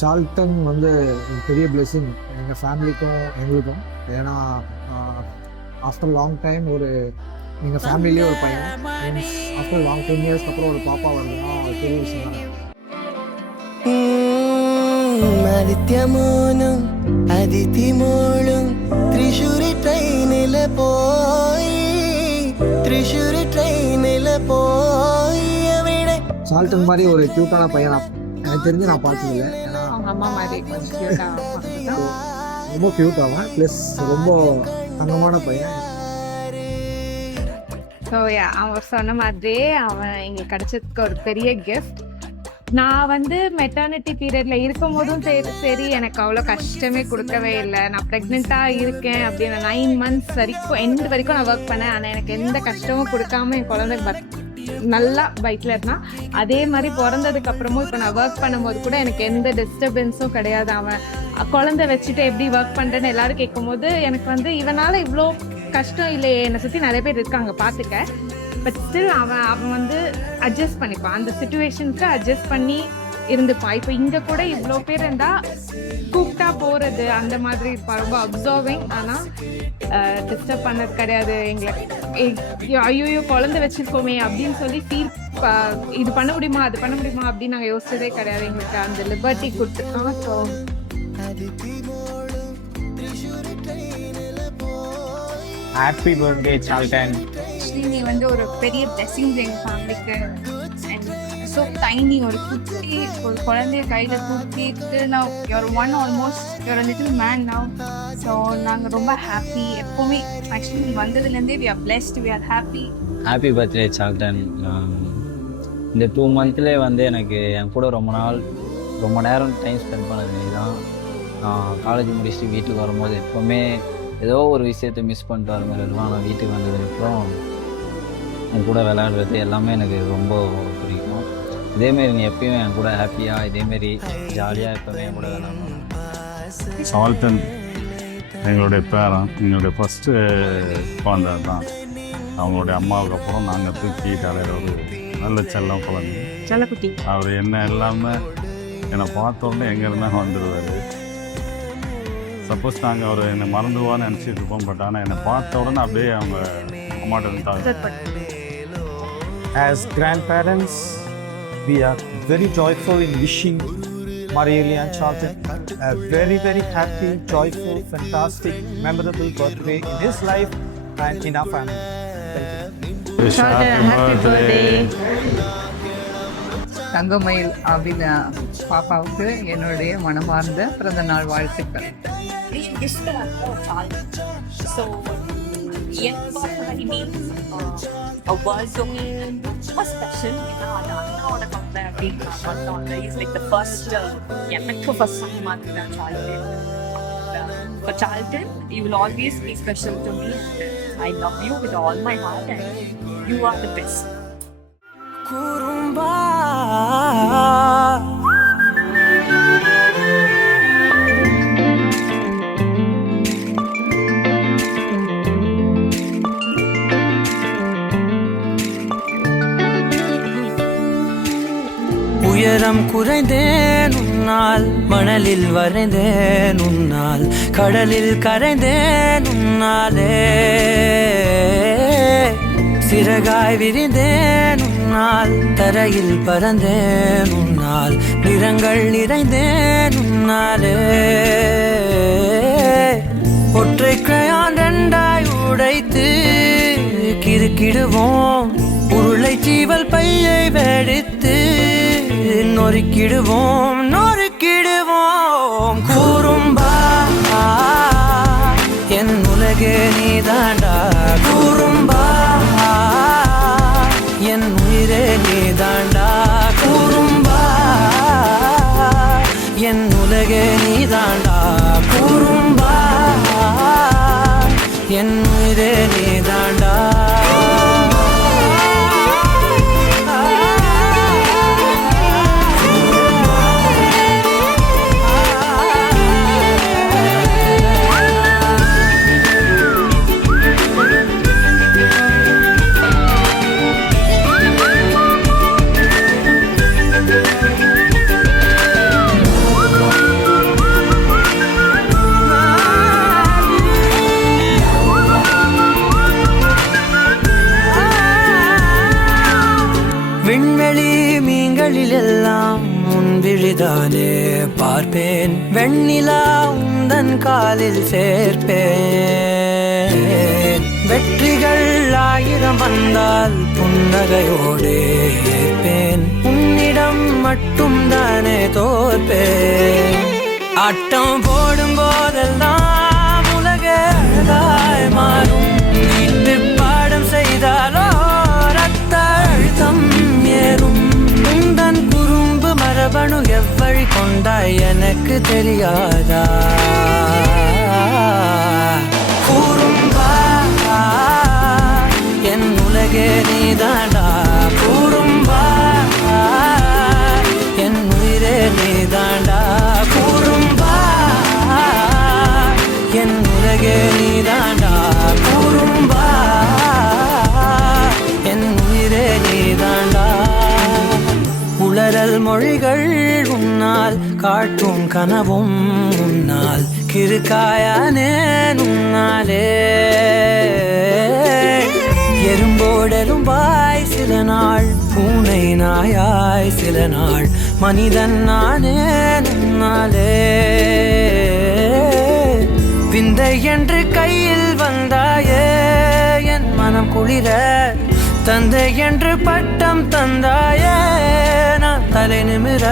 சால்டன் வந்து பெரிய பிளெஸிங் எங்கள் ஃபேமிலிக்கும் எங்களுக்கும். ஏன்னா ஆஃப்டர் லாங் டைம் ஒரு எங்கள் ஃபேமிலியிலே ஒரு பையன் மீன்ஸ் ஆஃப்டர் லாங் 10 இயர்ஸ்க்கு அப்புறம் ஒரு பாப்பா வருதுன்னா அது பெரிய விஷயம் தான். ആദിത്യമോനും അതിഥിമോളും തൃശ്ശൂരി ട്രെയിനില് പോയി തൃശ്ശൂരി ട്രെയിനില് പോയി അവിടെ. சால்டன் மாதிரி ஒரு க்யூட்டான பையனா எனக்கு தெரிஞ்சு நான் பார்த்ததில்லை. ஏன்னா அவங்க அம்மா மாதிரி ரொம்ப க்யூட் ஆவான், ப்ளஸ் ரொம்ப தங்கமான பையன். ஸோ அவன் சொன்ன மாதிரியே அவன் எங்களுக்கு கிடைச்சதுக்கு ஒரு பெரிய கிஃப்ட். நான் வந்து மெட்டர்னிட்டி பீரியட்ல இருக்கும் போதும் சரி எனக்கு அவ்வளோ கஷ்டமே கொடுக்கவே இல்லை. நான் ப்ரெக்னெண்ட்டாக இருக்கேன் அப்படின்னு 9 months வரைக்கும் எண்ட் வரைக்கும் நான் ஒர்க் பண்ணேன். ஆனால் எனக்கு எந்த கஷ்டமும் கொடுக்காம என் குழந்தை நல்லா வயிற்றில் இருந்தான். அதே மாதிரி பிறந்ததுக்கு அப்புறமும் இப்போ நான் ஒர்க் பண்ணும்போது கூட எனக்கு எந்த டிஸ்டர்பன்ஸும் கிடையாது. அவன் குழந்தை வச்சுட்டு எப்படி ஒர்க் பண்ணுறேன்னு எல்லாரும் கேட்கும்போது எனக்கு வந்து இவனால் இவ்வளோ கஷ்டம் இல்லையே, என்னை சுற்றி நிறைய பேர் இருக்காங்க பார்த்துக்க. பட் ஸ்டில் அவன் வந்து அட்ஜஸ்ட் பண்ணிப்பான், அந்த சுச்சுவேஷனுக்கு அட்ஜஸ்ட் பண்ணி இருந்துப்பான். இப்போ இங்கே கூட இவ்வளோ பேர் இருந்தால் கூப்பிட்டா போகிறது அந்த மாதிரி இருப்பான். ரொம்ப அப்சர்விங். ஆனால் டிஸ்டர்ப் பண்ணது கிடையாது. எங்களை ஐயோ குழந்தை வச்சுருக்கோமே அப்படின்னு சொல்லி ஃபீல் இது பண்ண முடியுமா அது பண்ண முடியுமா அப்படின்னு நாங்கள் யோசிச்சதே கிடையாது. எங்களுக்கு அந்த லிபர்ட்டி கொடுத்துருக்கோம். So happy birthday சால்டன். நீ வந்து ஒரு பெரிய பிளெஸிங் எங்கள் ஃபேமிலிக்கு. அண்ட் ஸோ டைனி ஒரு குட்டி ஒரு குழந்தைய கையில் தூக்கிட்டு நான் your one almost your little man now. So நாங்கள் ரொம்ப ஹாப்பி எப்போவுமே. ஆக்சுவலி நீ வந்ததுலேருந்தே we are blessed, we are happy. Happy birthday சால்டன். இந்த 2 monthலேயே வந்து எனக்கு என் கூட ரொம்ப நேரம் டைம் ஸ்பெண்ட் பண்ணது நீ தான். நான் காலேஜ் முடிச்சுட்டு வீட்டுக்கு வரும்போது எப்போவுமே ஏதோ ஒரு விஷயத்தை மிஸ் பண்ணிட்டு வர மாதிரி இருக்கும். ஆனால் வீட்டுக்கு வந்ததுக்கப்புறம் என் கூட விளையாடுறது எல்லாமே எனக்கு ரொம்ப பிடிக்கும். இதேமாரி நீ எப்பயும் என் கூட ஹாப்பியாக இதேமாரி ஜாலியாக எப்போவுமே என் கூட விளையாடணும். சால்டன் எங்களுடைய பேரன், எங்களுடைய ஃபஸ்ட்டு குழந்தை தான். அவங்களுடைய அம்மாவுக்கு அப்புறம் நாங்கள் தூக்கி தலையில் ஒரு நல்ல செல்லம் குழந்தை செல்லக்குட்டி. அவர் என்ன இல்லாமல் என்னை பார்த்த உடனே எங்கே இருந்தால் வந்துடுவார். சப்போஸ் நாங்கள் அவர் என்னை மறந்துடுவான்னு நினச்சிட்டு இருப்போம். பட் ஆனால் என்னை பார்த்த உடனே அப்படியே அவங்க அம்மாட்ட இருந்தாங்க. As grandparents, we are very joyful in wishing Marieli and Charlton a very, very happy, joyful, fantastic, memorable birthday in his life and in our family. Happy birthday. தங்கமயில் அப்படின்னு பாப்பாவுக்கு என்னுடைய மனமார்ந்த பிறந்த நாள் வாழ்த்துக்கள். So N personally means a world to me. ரொம்ப special. ஏன்னா அது அண்ணாவோட குழந்தை அப்படின்னு நான் பார்த்தோம்ல. இஸ் லைக் த ஃபர்ஸ்ட் எனக்கு ஃபர்ஸ்ட் சன் மாதிரி தான் சால்டன். For Charlton, you will always be special to me. I love you with all my heart and you are the best. குறும்பா உயரம் குறைந்தேன் உன்னால், மணலில் வரைந்தேன் உன்னால், கடலில் கரைந்தேன் உன்னாலே, சிறகாய் விரிந்தேன் உன்னால், தரையில் பறந்தேன் உன்னால், நிறங்கள் நிறைந்தேன் உன்னாலே. ஒற்றை கிரையான் 2ஆய் உடைத்து கிறுக்கிடுவோம், உருளை சீவல் பையை வெடித்து நொறுக்கிடுவோம் நொறுக்கிடுவோம். கூறும்பா என் உலகே நீ தாண்டா, கூறும்பா என் உயிரே நீ தாண்டா, கூறும்பா என் உலகே நீ தாண்டா, கூறும்பா என் உயிரே நீ தாண்டா. பார்ப்பேன், வெண்ணிலா உந்தன் காலில் சேர்ப்பேன். வெற்றிகள் 1000 வந்தால் புன்னகையோடு ஏற்பேன், உன்னிடம் மட்டும் தானே தோற்பேன். ஆட்டம் போடும் போதெல்லாம் உலக அழகாய் மாறும், வீட்டு பாடம் செய்தாலோ ரத்த அழுத்தம் ஏறும். உந்தன் குறும்பு மரபணு எவ்வழி கொண்டாய் எனக்கு தெரியாதா? கூறும்பா என் உலகே நீதாண்டா, கூறும்பா என் உயிரே நீதாண்டா, கூறும்பா என் உலகே நீதாண்டா, கூறும்பா என் உயிரே நீதாண்டா. உளறல் மொழிகள் உன்னால், காட்டும் கனவும் உன்னால், கிறுக்காயானே உன்னாலே. எறும்போடெரும்பாய் சில நாள், பூனை நாயாய் சில நாள், மனிதன் நானே உன்னாலே. விந்தை என்று கையில் வந்தாயே என் மனம் குளிர, தந்தை என்று பட்டம் தந்தாயே நான் தலை நிமிர.